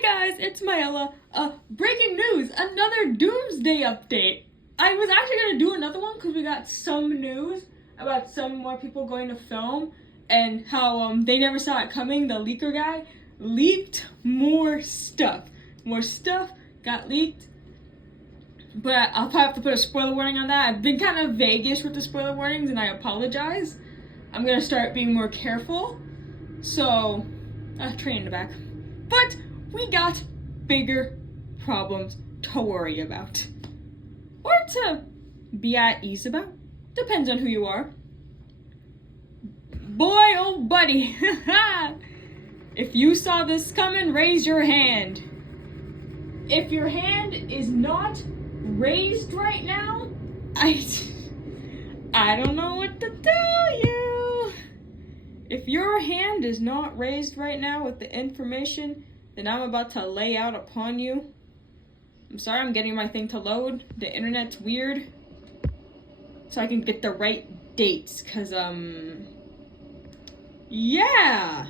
Hey guys, it's Myella. Breaking news, another Doomsday update. I was actually gonna do another one because we got some news about some more people going to film and how they never saw it coming. The leaker guy leaked more stuff. More stuff got leaked. But I'll probably have to put a spoiler warning on that. I've been kind of vague-ish with the spoiler warnings and I apologize. I'm gonna start being more careful. So, train in the back. But we got bigger problems to worry about. Or to be at ease about. Depends on who you are. Boy, oh buddy. If you saw this coming, raise your hand. If your hand is not raised right now, I don't know what to tell you. If your hand is not raised right now with the information that I'm about to lay out upon you, I'm sorry, I'm getting my thing to load. The internet's weird. So I can get the right dates, cause yeah.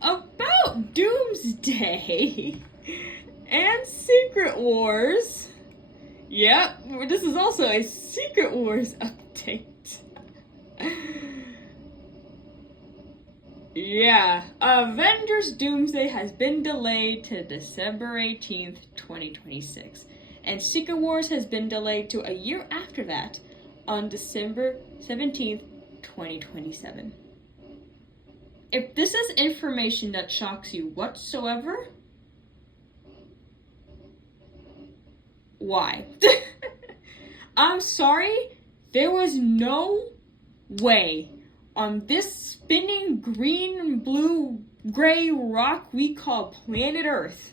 About Doomsday and Secret Wars. Yep, this is also a Secret Wars update. Yeah, Avengers Doomsday has been delayed to December 18th, 2026. And Secret Wars has been delayed to a year after that, on December 17th, 2027. If this is information that shocks you whatsoever, why? I'm sorry, there was no way on this spinning green, blue, gray rock we call planet Earth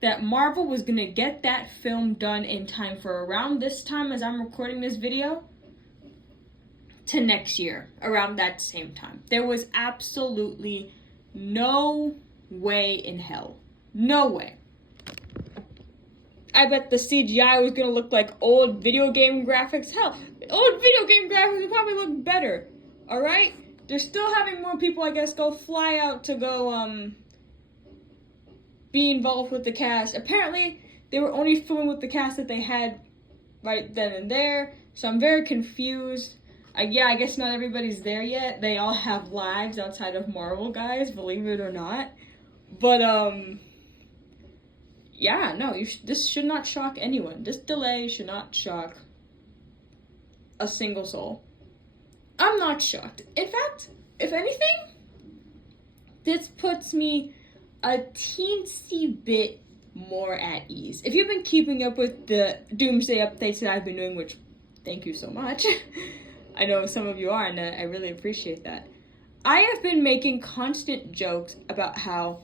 that Marvel was gonna get that film done in time for around this time as I'm recording this video to next year, around that same time. There was absolutely no way in hell. No way. I bet the CGI was gonna look like old video game graphics. Hell, old video game graphics would probably look better. Alright? They're still having more people, I guess, go fly out to go, be involved with the cast. Apparently, they were only filming with the cast that they had right then and there. So I'm very confused. Yeah, I guess not everybody's there yet. They all have lives outside of Marvel, guys, believe it or not. But, yeah, no, this should not shock anyone. This delay should not shock a single soul. I'm not shocked. In fact, if anything, this puts me a teensy bit more at ease. If you've been keeping up with the Doomsday updates that I've been doing, which, thank you so much. I know some of you are, and I really appreciate that. I have been making constant jokes about how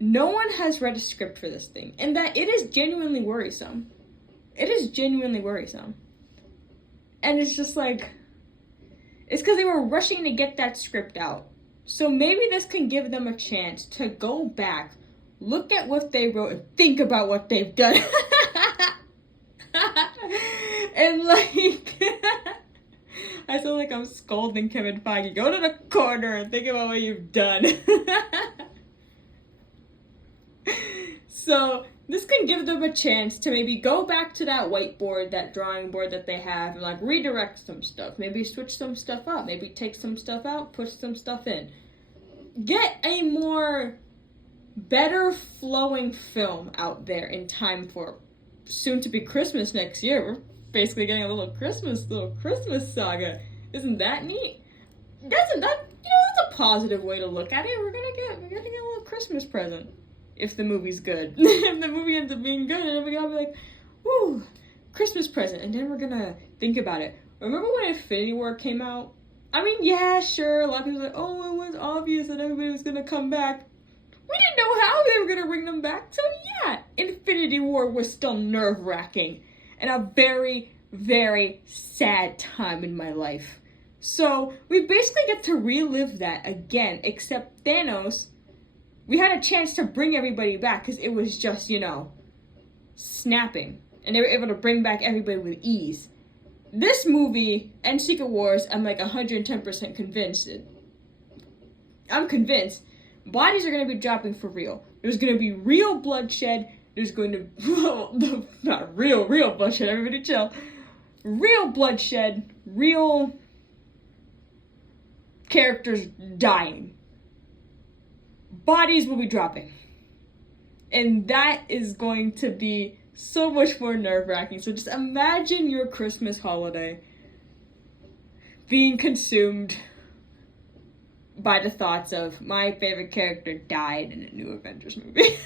no one has read a script for this thing, and that it is genuinely worrisome. It is genuinely worrisome. And it's just like, it's because they were rushing to get that script out. So maybe this can give them a chance to go back, look at what they wrote, and think about what they've done. And like, I feel like I'm scolding Kevin Feige. Go to the corner and think about what you've done. So this can give them a chance to maybe go back to that whiteboard, that drawing board that they have, and like redirect some stuff. Maybe switch some stuff up. Maybe take some stuff out, push some stuff in. Get a more better flowing film out there in time for soon to be Christmas next year. We're basically getting a little Christmas saga. Isn't that neat? That's a positive way to look at it. We're gonna get a little Christmas present. If the movie's good. If the movie ends up being good, and then we're gonna be like, woo, Christmas present. And then we're gonna think about it. Remember when Infinity War came out? I mean, yeah, sure, a lot of people were like, oh, it was obvious that everybody was gonna come back. We didn't know how they were gonna bring them back. So yeah, Infinity War was still nerve-wracking. And a very, very sad time in my life. So we basically get to relive that again, except Thanos, we had a chance to bring everybody back because it was just, snapping. And they were able to bring back everybody with ease. This movie and Secret Wars, I'm like 110% convinced. I'm convinced bodies are going to be dropping for real. There's going to be real bloodshed. There's going to, well, not real bloodshed, everybody chill. Real bloodshed, real characters dying. Bodies will be dropping. And that is going to be so much more nerve-wracking. So just imagine your Christmas holiday being consumed by the thoughts of my favorite character died in a new Avengers movie.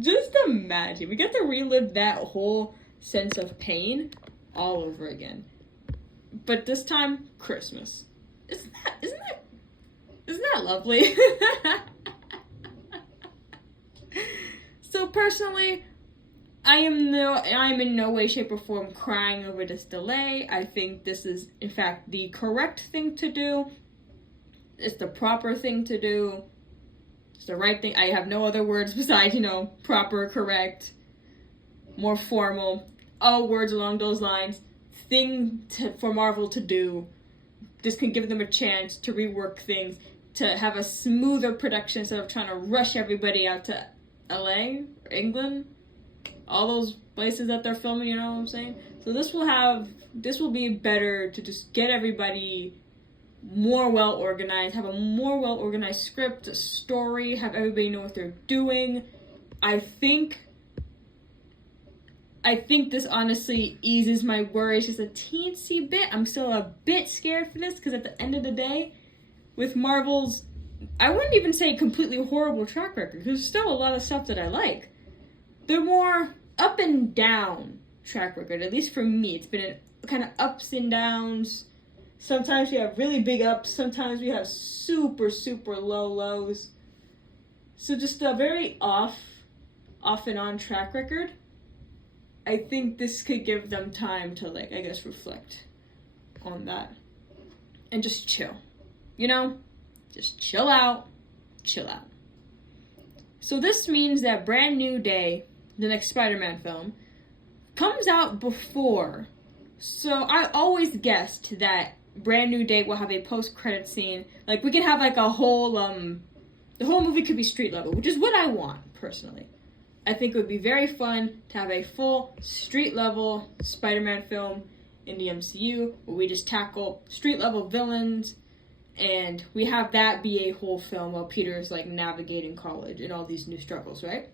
Just imagine. We get to relive that whole sense of pain all over again. But this time, Christmas. Isn't that lovely? So personally, I'm in no way, shape, or form crying over this delay. I think this is, in fact, the correct thing to do. It's the proper thing to do. It's the right thing. I have no other words besides, proper, correct, more formal, all words along those lines. For Marvel to do. This can give them a chance to rework things, to have a smoother production instead of trying to rush everybody out to LA, or England, all those places that they're filming, you know what I'm saying? So this will be better to just get everybody more well organized, have a more well organized script, a story, have everybody know what they're doing. I think this honestly eases my worries just a teensy bit. I'm still a bit scared for this because at the end of the day, with Marvel's, I wouldn't even say completely horrible track record, because there's still a lot of stuff that I like. They're more up and down track record, at least for me. It's been kind of ups and downs. Sometimes we have really big ups, sometimes we have super, super low lows. So just a very off and on track record. I think this could give them time to, reflect on that. And just chill. Just chill out. So this means that Brand New Day, the next Spider-Man film, comes out before. So I always guessed that Brand New Day will have a post-credit scene. Like, we could have, a whole, the whole movie could be street level, which is what I want, personally. I think it would be very fun to have a full street-level Spider-Man film in the MCU, where we just tackle street-level villains, and we have that be a whole film while Peter's, navigating college and all these new struggles, right?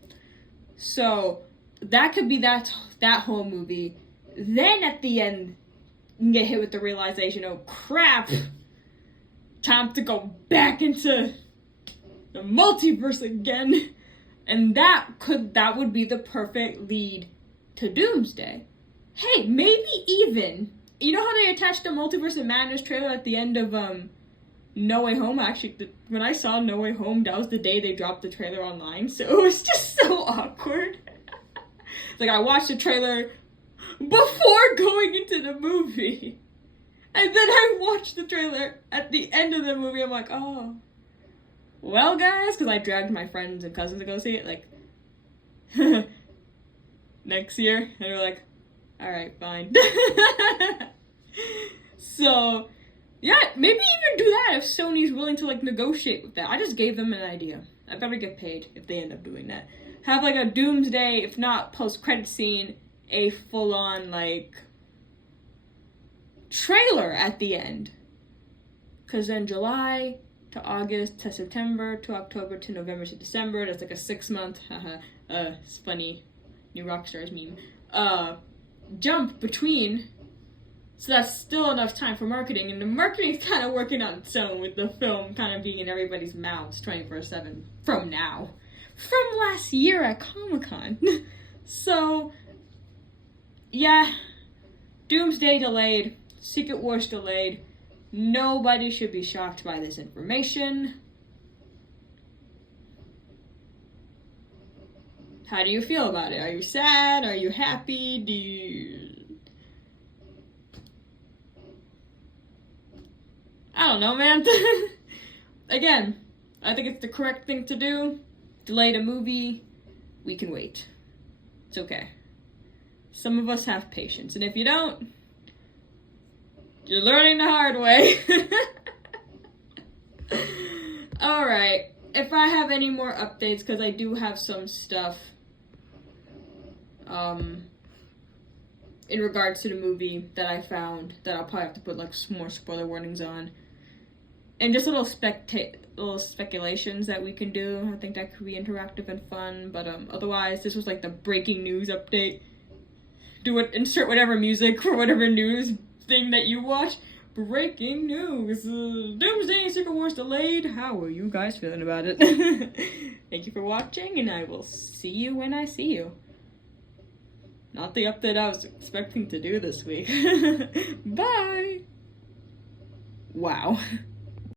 So, that could be that whole movie. Then, at the end, you can get hit with the realization, oh, crap! Time to go back into the multiverse again. And that would be the perfect lead to Doomsday. Hey, maybe even, you know how they attached the Multiverse of Madness trailer at the end of No Way Home? Actually, when I saw No Way Home, that was the day they dropped the trailer online, so it was just so awkward. I watched the trailer before going into the movie, and then I watched the trailer at the end of the movie. I'm like, oh. Well, guys, because I dragged my friends and cousins to go see it, next year. And they're like, alright, fine. So, yeah, maybe even do that if Sony's willing to, negotiate with that. I just gave them an idea. I better get paid if they end up doing that. Have, a Doomsday, if not post-credit scene, a full-on, trailer at the end. Because then July to August to September to October to November to December. That's a 6-month, it's funny, new Rockstars meme, jump between, so that's still enough time for marketing, and the marketing's kind of working on its own with the film kind of being in everybody's mouths 24/7 from now. From last year at Comic-Con. So, yeah, Doomsday delayed, Secret Wars delayed. Nobody should be shocked by this information. How do you feel about it? Are you sad? Are you happy? I don't know, man. Again, I think it's the correct thing to do. Delay the movie. We can wait. It's okay. Some of us have patience, and if you don't, You're learning the hard way. Alright. If I have any more updates, because I do have some stuff in regards to the movie that I found that I'll probably have to put like some more spoiler warnings on. And just little speculations that we can do. I think that could be interactive and fun. But otherwise, this was like the breaking news update. Insert whatever music for whatever news thing that you watch. Breaking news. Doomsday Secret Wars delayed. How are you guys feeling about it? Thank you for watching, and I will see you when I see you. Not the update I was expecting to do this week. Bye! Wow.